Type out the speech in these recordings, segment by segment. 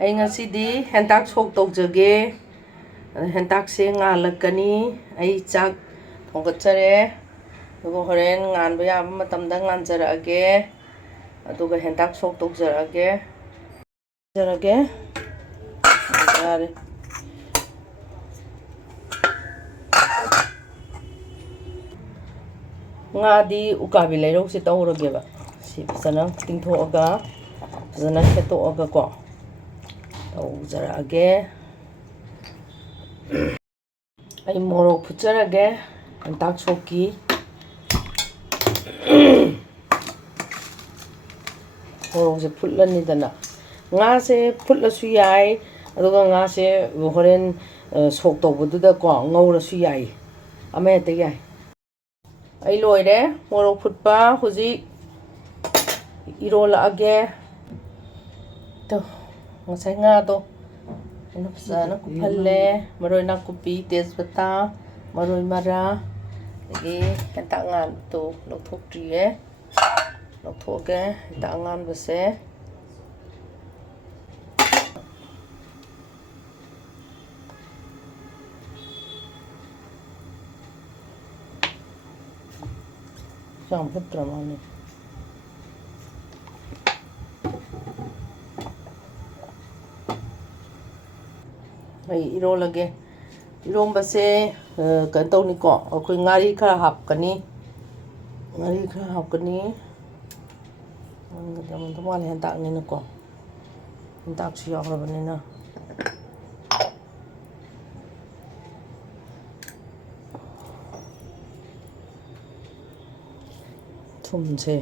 ꯑꯩ ꯉꯁꯤꯗꯤ ꯍꯦꯟꯇꯥꯛ ꯁꯣꯛ ꯇꯧꯖꯒꯦ. ꯍꯦꯟꯇꯥꯛꯁꯦ ꯉꯥꯜꯂꯛꯀꯅꯤ. ꯑꯩ ꯆꯥꯛ ꯊꯣꯡꯒꯠꯆꯔꯦ. ꯑꯗꯨꯒ ꯍꯣꯔꯦꯟ ꯉꯥꯟꯕ ꯌꯥꯕ ꯃꯇꯝꯗ ꯉꯥꯟꯖꯔꯛꯑꯒꯦ. ꯑꯗꯨꯒ ꯍꯦꯟꯇꯥꯛ ꯁꯣꯛ ꯇꯧꯖꯔꯛꯑꯒꯦ. ꯌꯥꯔꯦ. ꯉꯥꯗꯤ ꯎꯀꯥꯕꯤ ꯂꯩꯔꯧꯁꯦ ꯇꯧꯔꯒꯦꯕ. ꯁꯤ ꯐꯖꯅ ꯇꯤꯡꯊꯣꯛꯑꯒ ꯐꯖꯅ ꯁꯦꯠꯇꯣꯛꯑꯒꯀꯣ ꯇꯧꯖꯔꯛꯑꯒꯦ. ꯑꯩ ꯃꯣꯔꯣꯛ ꯐꯨꯠꯆꯔꯒꯦ ꯍꯦꯟꯇꯥꯛ ꯁꯣꯛꯀꯤ. ꯃꯣꯔꯣꯛꯁꯦ ꯐꯨꯠꯂꯅꯤꯗꯅ. ꯉꯥꯁꯦ ꯐꯨꯠꯂꯁꯨ ꯌꯥꯏ. ꯑꯗꯨꯒ ꯉꯥꯁꯦ ꯍꯣꯔꯦꯟ ꯁꯣꯛ ꯇꯧꯕꯗꯨꯗꯀꯣ ꯉꯧꯔꯁꯨ ꯌꯥꯏ. ꯑꯃꯍꯦꯛꯇ ꯌꯥꯏ. ꯑꯩ ꯂꯣꯏꯔꯦ ꯃꯣꯔꯣꯛ ꯐꯨꯠꯄ. ꯍꯧꯖꯤꯛ ꯏꯔꯣꯜꯂꯛꯑꯒꯦ. ꯉꯁꯥꯏ ꯉꯥꯗꯣ ꯑꯩꯅ ꯐꯖꯅ ꯀꯨꯞꯍꯜꯂꯦ. ꯃꯔꯣꯏ ꯅꯥꯀꯨꯞꯄꯤ, ꯇꯦꯖꯄꯇꯥ, ꯃꯔꯣꯏ ꯃꯔꯥ, ꯑꯗꯒꯤ ꯍꯦꯟꯇꯥꯛ ꯉꯥꯟꯕꯗꯣ ꯂꯧꯊꯣꯛꯇ꯭ꯔꯤꯌꯦ. ꯂꯧꯊꯣꯛꯑꯒꯦ ꯍꯦꯟꯇꯥꯛ ꯑꯉꯥꯟꯕꯁꯦ. ꯌꯥꯝ ꯐꯨꯠꯇ꯭ꯔ ꯃꯥꯜꯂꯦ. ꯑꯩ ꯏꯔꯣꯜꯂꯒꯦ. ꯏꯔꯣꯝꯕꯁꯦ ꯀꯩꯅꯣ ꯇꯧꯅꯤꯀꯣ. ꯑꯩꯈꯣꯏ ꯉꯥꯔꯤ ꯈꯔ ꯍꯥꯞꯀꯅꯤ. ꯉꯥꯔꯤ ꯈꯔ ꯍꯥꯞꯀꯅꯤ. ꯃꯟꯒꯗꯕ ꯃꯥꯜꯂꯦ ꯍꯦꯟꯇꯥꯛꯅꯤꯅꯀꯣ. ꯍꯦꯟꯇꯥꯛꯁꯨ ꯌꯥꯎꯔꯕꯅꯤꯅ. ꯊꯨꯝꯁꯦ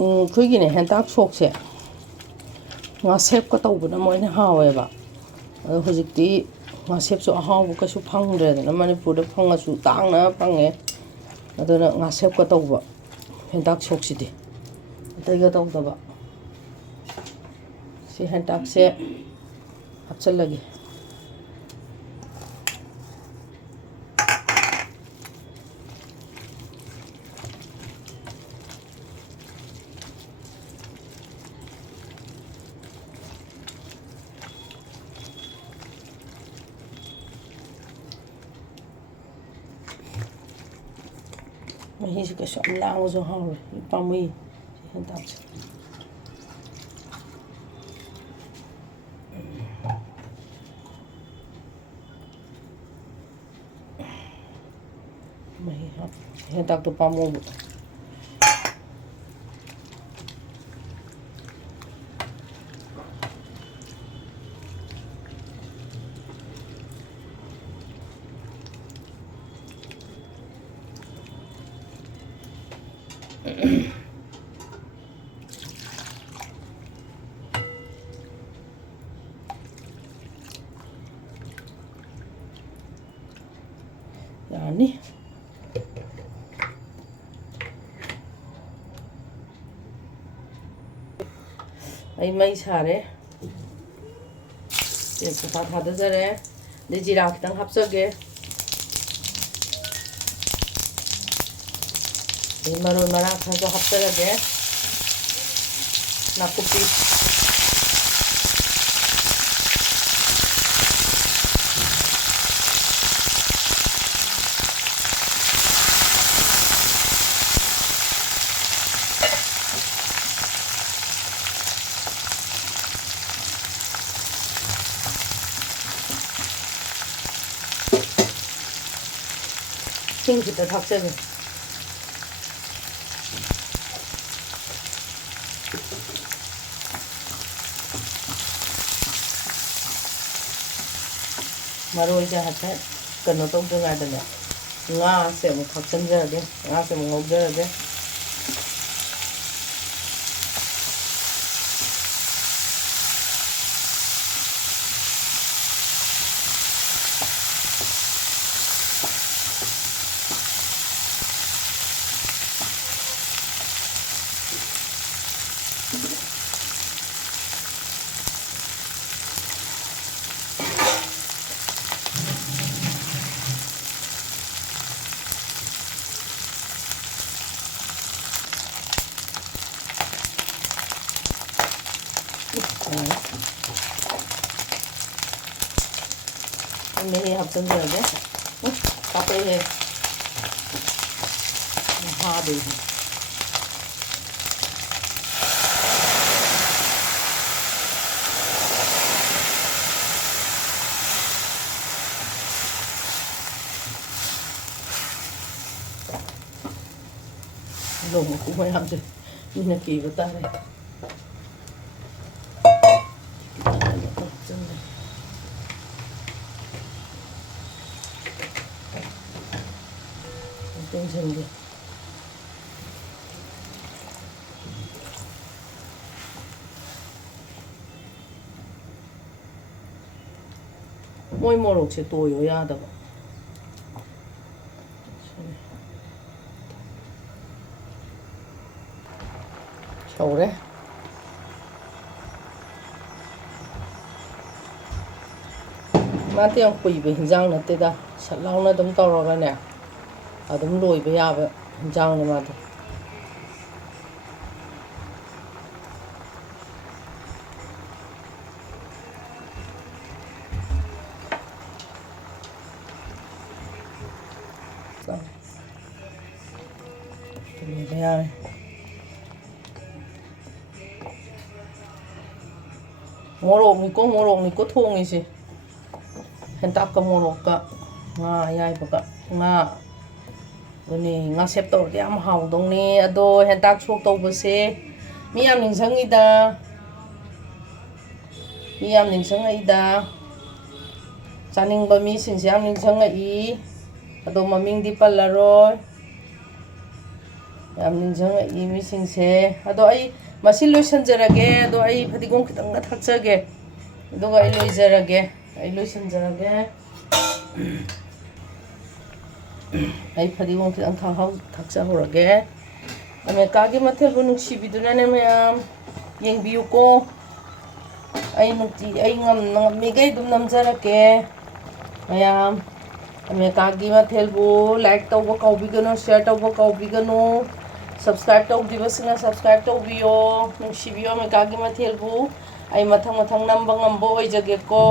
ꯑꯩꯈꯣꯏꯒꯤꯅꯦ ꯍꯦꯟꯇꯥꯛ ꯁꯣꯛꯁꯦ ꯉꯥꯁꯦꯞꯀ ꯇꯧꯕꯅ ꯃꯣꯏꯅ ꯍꯥꯎꯋꯦꯕ. ꯑꯗꯣ ꯍꯧꯖꯤꯛꯇꯤ ꯉꯥꯁꯦꯞꯁꯨ ꯑꯍꯥꯎꯕ ꯀꯩꯁꯨ ꯐꯪꯗ꯭ꯔꯦꯗꯅ. ꯃꯅꯤꯄꯨꯔꯗ ꯐꯪꯉꯁꯨ ꯇꯥꯡꯅ ꯐꯪꯉꯦ. ꯑꯗꯨꯅ ꯉꯥꯁꯦꯞꯀ ꯇꯧꯕ ꯍꯦꯟꯇꯥꯛ ꯁꯣꯛꯁꯤꯗꯤ ꯑꯇꯩꯒ ꯇꯧꯗꯕ. ꯁꯤ ꯍꯦꯟꯇꯥꯛꯁꯦ ꯍꯥꯞꯆꯤꯜꯂꯒꯦ. ꯃꯍꯤꯁꯨ ꯀꯩꯁꯨ ꯌꯥꯝ ꯂꯥꯡꯕꯁꯨ ꯍꯥꯎꯔꯣꯏ. ꯄꯥꯝꯃꯨꯏ ꯍꯦꯟꯇꯥꯛꯁꯦ. ꯃꯍꯤ ꯍꯦꯟꯇꯥꯛꯇꯣ ꯄꯥꯝꯃꯨꯕ. ꯌꯥꯅꯤ. ꯑꯩ ꯃꯩ ꯁꯥꯔꯦ. ꯇꯦꯖꯄꯇꯥ ꯊꯥꯗꯖꯔꯦ. ꯑꯗꯩ ꯖꯤꯔꯥ ꯈꯤꯇꯪ ꯍꯥꯞꯆꯒꯦ. ꯑꯗꯩ ꯃꯔꯣꯏ ꯃꯔꯥꯡ ꯈꯔꯁꯨ ꯍꯥꯞꯆꯔꯒꯦ. ꯅꯥꯀꯨꯞꯄꯤ. ꯁꯤꯡ ꯈꯤꯇ ꯊꯥꯛꯆꯒꯦ. ꯃꯔꯣꯏꯁꯦ ꯍꯥꯏꯐꯦꯠ ꯀꯩꯅꯣ ꯇꯧꯗ꯭ꯔꯤꯉꯩꯗꯅꯦ ꯉꯥꯁꯦ ꯑꯃꯨꯛ ꯊꯥꯛꯆꯤꯟꯖꯔꯒꯦ ꯉꯥꯁꯦ ꯑꯃꯨꯛ ꯉꯧꯖꯔꯒꯦ ꯃꯍꯤ ꯍꯥꯞꯆꯤꯟꯖꯔꯒꯦ ꯍꯥꯞꯄꯛꯑꯦ ꯍꯥꯗꯣꯏꯅꯤ ꯂꯣꯡ ꯃꯀꯨ ꯃꯌꯥꯝꯁꯦ ꯃꯤꯅ ꯀꯤꯕ ꯇꯥꯔꯦ ꯇꯦꯟꯁꯟꯒꯤ ꯃꯣꯏ ꯃꯣꯔꯣꯛꯁꯦ ꯇꯣꯏꯌꯣ ꯌꯥꯗꯕ ꯁꯧꯔꯦ ꯃꯥꯗꯤ ꯌꯥꯝ ꯀꯨꯏꯕ ꯍꯤꯟꯖꯥꯡ ꯅꯠꯇꯦꯗ ꯁꯠ ꯂꯥꯎꯅ ꯑꯗꯨꯝ ꯇꯧꯔꯒꯅꯦ ꯑꯗꯨꯝ ꯂꯣꯏꯕ ꯌꯥꯕ ꯍꯤꯟꯖꯥꯡꯅꯤ ꯃꯥꯗꯤ ꯂꯣꯏꯕ ꯌꯥꯔꯦ ꯃꯣꯔꯣꯛꯅꯤꯀꯣ ꯊꯣꯡꯉꯤꯁꯦ ꯍꯦꯟꯇꯥꯛꯀ ꯃꯣꯔꯣꯛꯀ ꯉꯥ ꯑꯌꯥꯏꯕꯒ ꯉꯥ ꯑꯗꯨꯅꯤ ꯉꯥ ꯁꯦꯞ ꯇꯧꯔꯗꯤ ꯌꯥꯝ ꯍꯥꯎꯗꯧꯅꯤ ꯑꯗꯣ ꯍꯦꯟꯇꯥꯛ ꯁꯣꯛ ꯇꯧꯕꯁꯦ ꯃꯤ ꯌꯥꯝ ꯅꯤꯡꯁꯤꯡꯉꯛꯏꯗ ꯆꯥꯅꯤꯡꯕ ꯃꯤꯁꯤꯡꯁꯦ ꯌꯥꯝ ꯅꯤꯡꯁꯤꯡꯉꯛꯏ ꯑꯗꯣ ꯃꯃꯤꯡꯗꯤ ꯄꯜꯂꯔꯣꯏ ꯌꯥꯝ ꯅꯤꯡꯁꯤꯡꯉꯛꯏ ꯃꯤꯁꯤꯡꯁꯦ ꯑꯗꯣ ꯑꯩ ꯃꯁꯤ ꯂꯣꯏꯁꯤꯟꯖꯔꯒꯦ ꯑꯗꯣ ꯑꯩ ꯐꯗꯤꯒꯣꯝ ꯈꯤꯇꯪꯒ ꯊꯥꯛꯆꯒꯦ ꯑꯗꯨꯒ ꯑꯩ ꯂꯣꯏꯁꯤꯟꯖꯔꯒꯦ ꯑꯩ ꯐꯗꯤꯒꯣꯝ ꯈꯤꯇꯪ ꯊꯥꯛꯆꯍꯧꯔꯒꯦ ꯑꯃꯦꯔꯤꯀꯥꯒꯤ ꯃꯊꯦꯜꯕꯨ ꯅꯨꯡꯁꯤꯕꯤꯗꯨꯅꯅꯦ ꯃꯌꯥꯝ ꯌꯦꯡꯕꯤꯌꯨꯀꯣ ꯑꯩ ꯉꯝꯃꯤꯈꯩ ꯑꯗꯨꯝ ꯅꯝꯖꯔꯛꯀꯦ ꯃꯌꯥꯝ ꯑꯃꯦꯔꯤꯀꯥꯒꯤ ꯃꯊꯦꯜꯕꯨ ꯂꯥꯏꯛ ꯇꯧꯕ ꯀꯥꯎꯕꯤꯒꯅꯨ ꯁꯤꯌꯔ ꯇꯧꯕ ꯀꯥꯎꯕꯤꯒꯅꯨ ꯁꯕꯁꯀ꯭ꯔꯥꯏꯕ ꯇꯧꯗ꯭ꯔꯤꯕꯁꯤꯡꯅ ꯁꯕꯁꯀ꯭ꯔꯥꯏꯕ ꯇꯧꯕꯤꯌꯣ ꯅꯨꯡꯁꯤꯕꯤꯌꯣ ꯑꯃꯦꯔꯤꯀꯥꯒꯤ ꯃꯊꯦꯜꯕꯨ ꯑꯩ ꯃꯊꯪ ꯅꯝꯕ ꯉꯝꯕ ꯑꯣꯏꯖꯒꯦꯀꯣ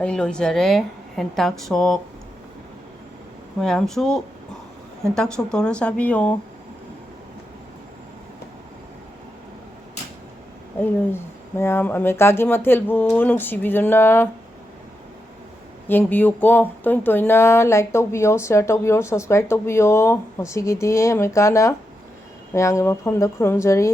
ꯑꯩ ꯂꯣꯏꯖꯔꯦ ꯍꯦꯟꯇꯥꯛ ꯁꯣꯛ ꯃꯌꯥꯝꯁꯨ ꯍꯦꯟꯇꯥꯛ ꯁꯣꯛ ꯇꯧꯔ ꯆꯥꯕꯤꯌꯣ ꯃꯌꯥꯝ ꯑꯃꯦꯔꯤꯀꯥꯒꯤ ꯃꯊꯦꯜꯕꯨ ꯅꯨꯡꯁꯤꯕꯤꯗꯨꯅ ꯌꯦꯡꯕꯤꯌꯨꯀꯣ ꯇꯣꯏꯅ ꯂꯥꯏꯛ ꯇꯧꯕꯤꯌꯣ ꯁꯤꯌꯔ ꯇꯧꯕꯤꯌꯣ ꯁꯕꯁꯀ꯭ꯔꯥꯏꯕ ꯇꯧꯕꯤꯌꯣ ꯉꯁꯤꯒꯤꯗꯤ ꯑꯃꯦꯔꯤꯀꯥꯅ ꯃꯌꯥꯝꯒꯤ ꯃꯐꯝꯗ ꯈꯨꯔꯨꯝꯖꯔꯤ